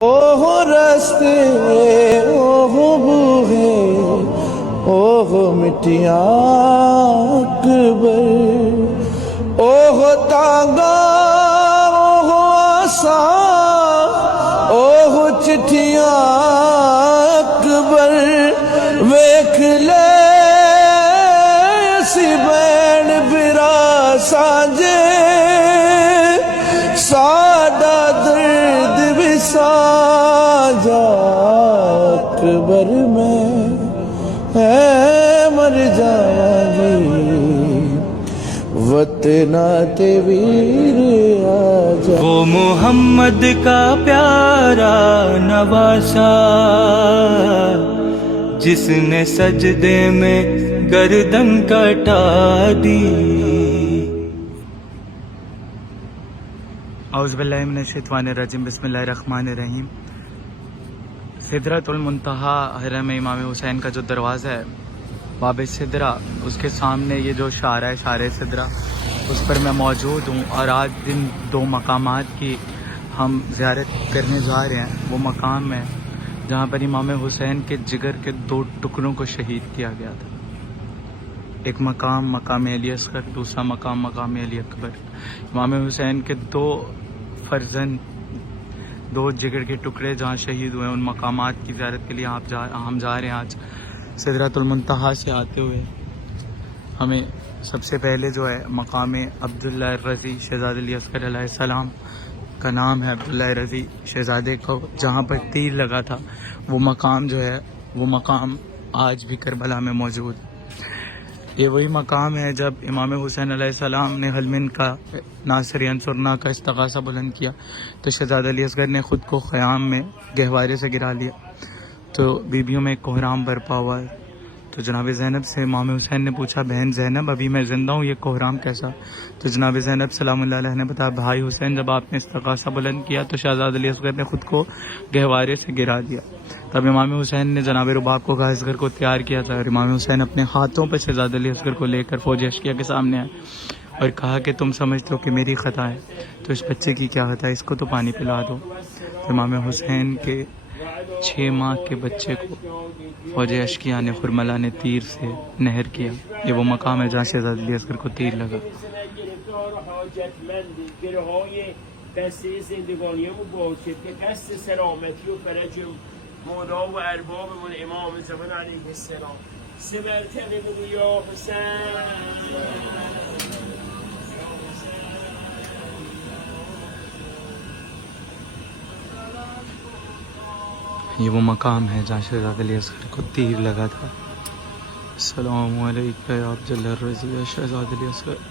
اوہ رستے اوہ بوہے اوہ مٹیاں اکبر اوہ تانگا اوہ آسان اوہ چٹھیاں اکبر ویکھ لے اسی بین برا سانجے ساڈا درد بھی سانجا اکبر میں ہے مر جاواں وطنا تے ویر آجا وہ محمد کا پیارا نواسا جس نے سجدے میں گردن کٹا دی۔ اعوذ باللہ من الشیطان الرجیم، بسم اللہ الرحمن الرحیم۔ سدرۃ المنتہا حرم امام حسین کا جو دروازہ ہے باب سدرہ، اس کے سامنے یہ جو شارع ہے شارع سدرہ، اس پر میں موجود ہوں، اور آج دن دو مقامات کی ہم زیارت کرنے جا رہے ہیں۔ وہ مقام ہے جہاں پر امام حسین کے جگر کے دو ٹکڑوں کو شہید کیا گیا تھا۔ ایک مقام مقام علی اصغر، دوسرا مقام مقام علی اکبر۔ امام حسین کے دو فرزند، دو جگر کے ٹکڑے جہاں شہید ہوئے، ان مقامات کی زیارت کے لیے ہم جا رہے ہیں آج سدرۃ المنتہا سے آتے ہوئے۔ ہمیں سب سے پہلے جو ہے مقام عبداللہ الرضی شہزاد علی اصغر علیہ السلام کا نام ہے، عبداللہ الرضی شہزادے کو جہاں پر تیر لگا تھا، وہ مقام جو ہے وہ مقام آج بھی کربلا میں موجود ہے۔ یہ وہی مقام ہے جب امام حسین علیہ السلام نے حلمن کا ناصر انصرنا کا استغاثہ بلند کیا تو شہزاد علی اصغر نے خود کو خیام میں گہوارے سے گرا لیا، تو بیویوں میں ایک کوہرام برپا ہوا ہے۔ تو جناب زینب سے امام حسین نے پوچھا، بہن زینب ابھی میں زندہ ہوں، یہ کوہرام کیسا؟ تو جناب زینب سلام اللہ علیہ نے بتایا، بھائی حسین جب آپ نے استغاثہ بلند کیا تو شہزاد علی اصغر نے خود کو گہوارے سے گرا دیا۔ تب امام حسین نے جناب رباب کو کہا اصغر کو تیار کیا تھا، اور امام حسین اپنے ہاتھوں پہ شہزاد علی اصغر کو لے کر فوج اشکیہ کے سامنے آئے اور کہا کہ تم سمجھتے ہو کہ میری خطا ہے، تو اس بچے کی کیا خطا ہے، اس کو تو پانی پلا دو۔ تو امام حسین کے 6 ماہ کے بچے کو فوج اشکیہ نے خرملا نے تیر سے نہر کیا۔ یہ وہ مقام ہے جہاں شہزاد علی اصغر کو تیر لگا۔ یہ وہ مقام ہے جہاں شہزاد علی اصغر کو تیر لگا تھا۔ السلام علیکم یا عبداللہ الرضی یا شہزاد علی اصغر۔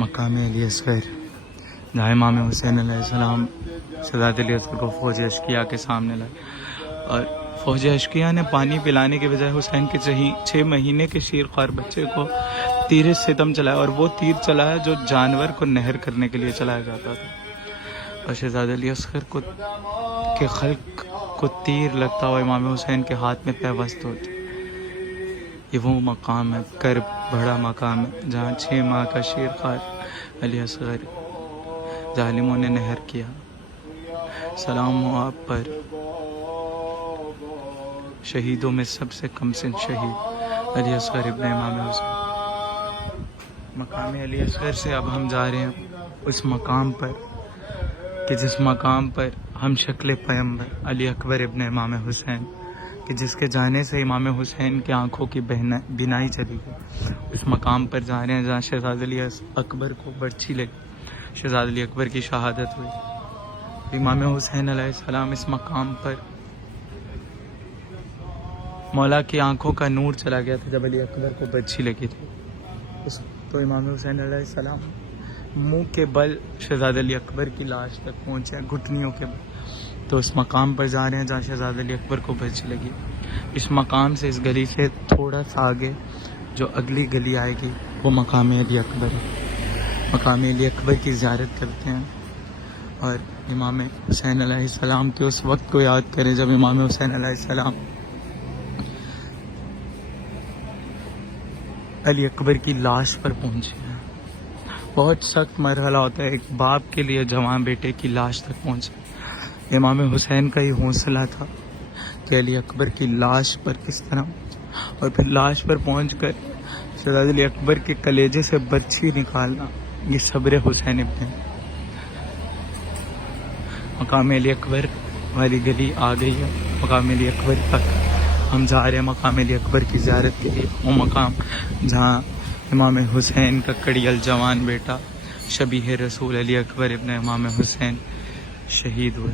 مقام علی اصغر جہاں امام حسین علیہ السلام شہزاد علی اصغر کو فوج اشکیہ کے سامنے لائے، اور فوج اشکیہ نے پانی پلانے کے بجائے حسین کے 6 مہینے کے شیر خوار بچے کو تیر ستم چلایا، اور وہ تیر چلایا جو جانور کو نہر کرنے کے لیے چلایا جاتا تھا، اور شہزاد علی اصغر کے خلق کو تیر لگتا ہوا امام حسین کے ہاتھ میں پیوست ہوتی۔ یہ وہ مقام ہے، کرب بڑا مقام ہے جہاں 6 ماہ کا شیر خوار علی اصغر ظالموں نے نہر کیا۔ سلام ہو آپ پر، شہیدوں میں سب سے کم سن شہید علی اصغر ابن امام حسین۔ مقام علی اصغر سے اب ہم جا رہے ہیں اس مقام پر کہ جس مقام پر ہم شکل پیمبر علی اکبر ابن امام حسین کہ جس کے جانے سے امام حسین کی آنکھوں کی بینائی چلی گئی، اس مقام پر جا رہے ہیں جہاں شہزاد علی اکبر کو برچھی لگی، شہزاد علی اکبر کی شہادت ہوئی۔ امام حسین علیہ السلام اس مقام پر مولا کی آنکھوں کا نور چلا گیا تھا جب علی اکبر کو برچھی لگی تھی، تو امام حسین علیہ السلام منہ کے بل شہزاد علی اکبر کی لاش تک پہنچے، گھٹنیوں کے بل، تو اس مقام پر جا رہے ہیں جہاں شہزاد علی اکبر کو برچھی لگی۔ اس مقام سے، اس گلی سے تھوڑا سا آگے جو اگلی گلی آئے گی وہ مقام علی اکبر ہے۔ مقام علی اکبر کی زیارت کرتے ہیں اور امام حسین علیہ السلام کے اس وقت کو یاد کریں جب امام حسین علیہ السلام علی اکبر کی لاش پر پہنچے ہیں۔ بہت سخت مرحلہ ہوتا ہے ایک باپ کے لیے جوان بیٹے کی لاش تک پہنچے۔ امام حسین کا یہ حوصلہ تھا کہ علی اکبر کی لاش پر کس طرح، اور پھر لاش پر پہنچ کر شہزاد علی اکبر کے کلیجے سے برچھی نکالنا، یہ صبر حسین ابن۔ مقام علی اکبر والی گلی آ گئی ہے، مقام علی اکبر تک ہم جا رہے ہیں مقام علی اکبر کی زیارت کے لیے، وہ مقام جہاں امام حسین کا کڑی الجوان بیٹا شبیہ رسول علی اکبر ابن امام حسین شہید ہوئے۔